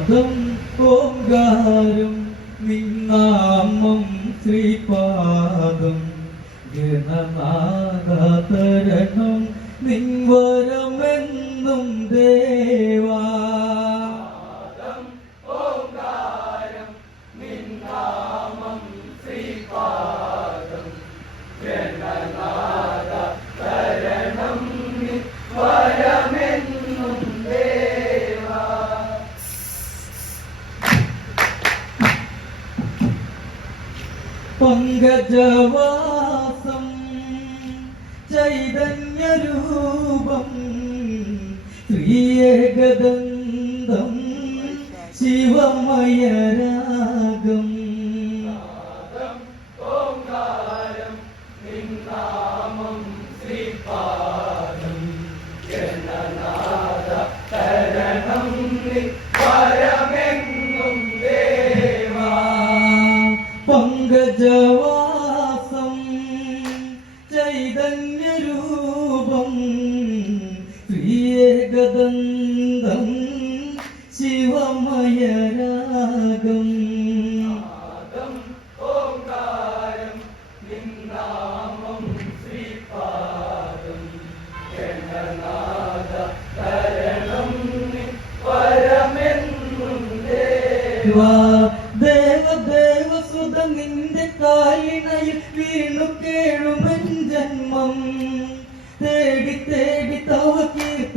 നാദം ഓങ്കാരം നിന്നാമം ശ്രീപാദം ഗണനാദതരണം പങ്കജവാസം ചൈതന്യരൂപം ശ്രീയേകദന്തം ശിവമയരാഗം. പങ്കജവാസം ശ്രീയേകദന്തം ശിവമയരാഗം. ദേവ ദേവദേവസുത നിന്റെ കാലിണയിൽ വീണു കേഴുമൻ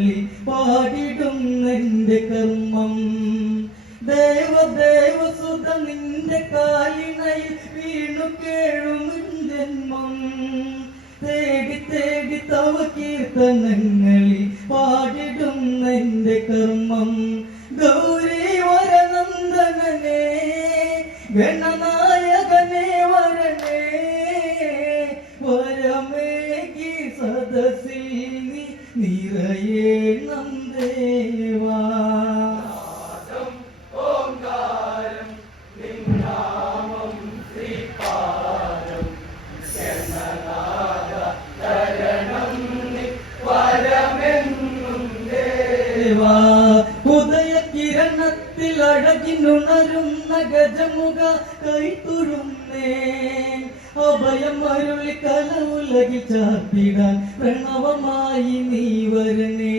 കീർത്തനങ്ങളിൽ പാടിടും നിന്റെ കർമ്മം. ദേവദേവസുത നിന്റെ കാലിണയിൽ വീണു കേഴും ജന്മം തേടി തേടി തവ കീർത്തനങ്ങളിൽ നിറയേണം ദേവാ ദേവാ ഉദയ കിരണത്തിൽ അഴകിനുണരുന്ന ഗജമുഖ കൈത്തുഴുന്നേ അഭയം അരുളി കല ഉലകിൽ ചാർത്തിടാൻ പ്രണവമായി നീ വരണേ.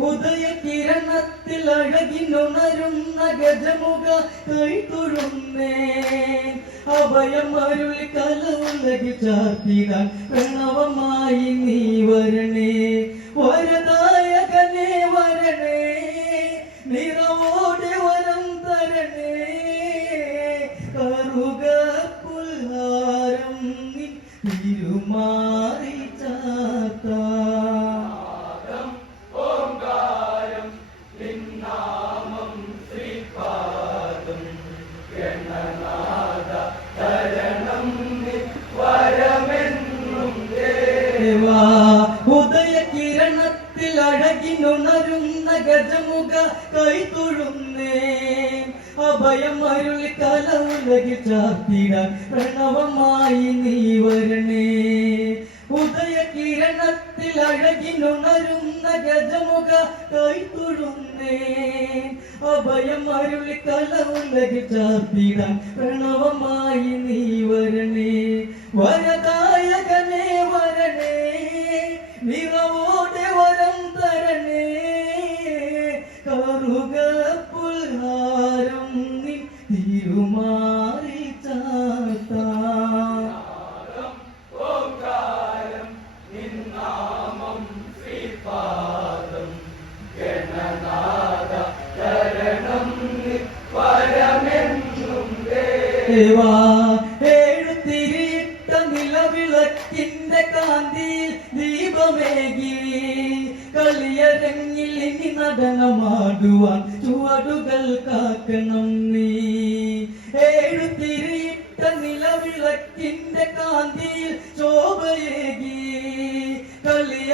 ഉദയ കിരണത്തിൽ അഴകിനുണരുന്ന ഗജമുഖ കൈത്തുഴുന്നേ അഭയം അരുളി കല ഉലകിൽ ചാർത്തിടാൻ പ്രണവമായി നീ ദേവാ, ഉദയ കിരണത്തിൽ അഴകിനുണരുന്ന ഗജമുഖ കൈതൊഴുന്നേ അഭയം അരുളി കല ഉലകി ചാത്തിടാൻ പ്രണവമായി നീ വരണേ. ഉദയ കിരണത്തിൽ അഴകിനുണരുന്ന ഗജമുഖ കൈതൊഴുന്നേ അഭയം അരുളി കല ഉലകി ചാത്തിടാൻ പ്രണവമായി നീ വരണേ. വരദായകനേ ദേവാ എഴുത്തിരിട്ട നിലവിളക്കിന്റെ കാന്തിയിൽ ദീപമേകി. കളിയരങ്ങിൽ ഇനി നടനമാടുവാൻ ചുവടുകൾ കാക്കണം നീ. എഴുത്തിരിട്ട നിലവിളക്കിന്റെ കാന്തിയിൽ ശോഭയേകി.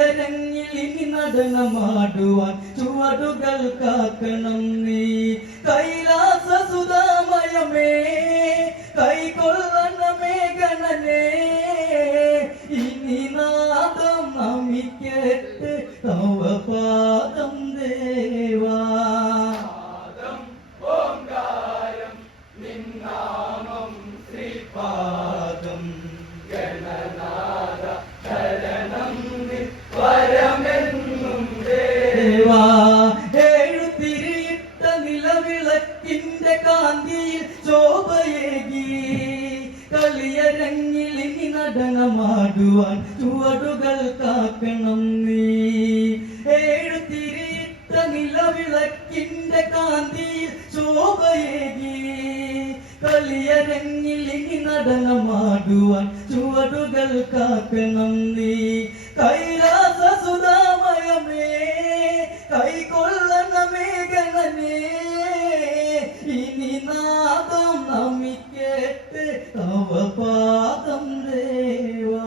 കളിയരങ്ങിൽ ഇനി നടനമാടുവാൻ ചുവടുകൾ കാക്കണം നീ. കൈലാസ സുതാമയമേ കൈകൊള്ളണമേ ഗണനേ. ഇനി നാദം നമിക്കട്ട് തവ പാദം ദേവാ പാദം ദേവാ കളിയരങ്ങിൽ ഇനി നടനമാടുവാൻ ചുവടുകൾ കാക്കണം നീ. എഴുത്തിരിയിട്ട നിലവിളക്കിന്റെ കാന്തിയിൽ ശോഭയേകി. കളിയരങ്ങിൽ ഇനി നടനമാടുവാൻ ചുവടുകൾ കാക്കണം നീ. കൈലാസ സുതാമയമേ കൈകൊള്ളണമേ ഗണനേ. ഇനി നാദം നമിക്കേട്ട് തവ പാദം ദേവാ.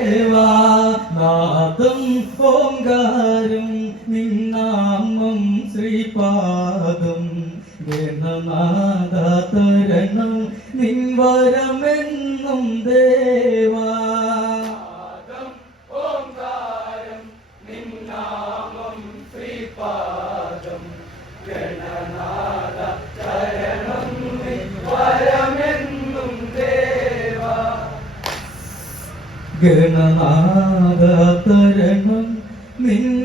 ദേവാ നാദം ഓങ്കാരം നിൻവരമെന്നും ദേവാ ഗണനാഥ തരണം നിൻവരമെന്നും